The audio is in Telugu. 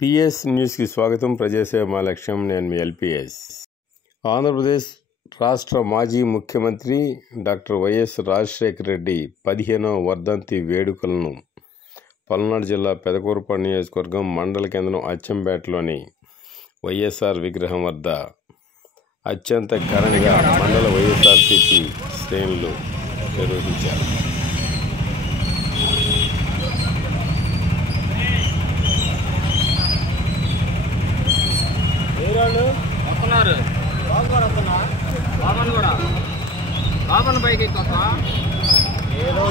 పిఎస్ న్యూస్కి స్వాగతం. ప్రజాసేవ మా లక్ష్యం. నేను మీ ఎల్పిఎస్. ఆంధ్రప్రదేశ్ రాష్ట్ర మాజీ ముఖ్యమంత్రి డాక్టర్ వైఎస్ రాజశేఖర రెడ్డి 15వ వర్ధంతి వేడుకలను పల్నాడు జిల్లా పెదకూరుపాడు నియోజకవర్గం మండల కేంద్రం అచ్చంపేటలోని వైఎస్ఆర్ విగ్రహం వద్ద అత్యంత ఘనంగా మండల వైఎస్ఆర్సీపీ శ్రేణులు నిర్వహించారు. వస్తున్నారు బాబన్ కూడా బాబన్ బైక్ ఎక్కువ ఏదో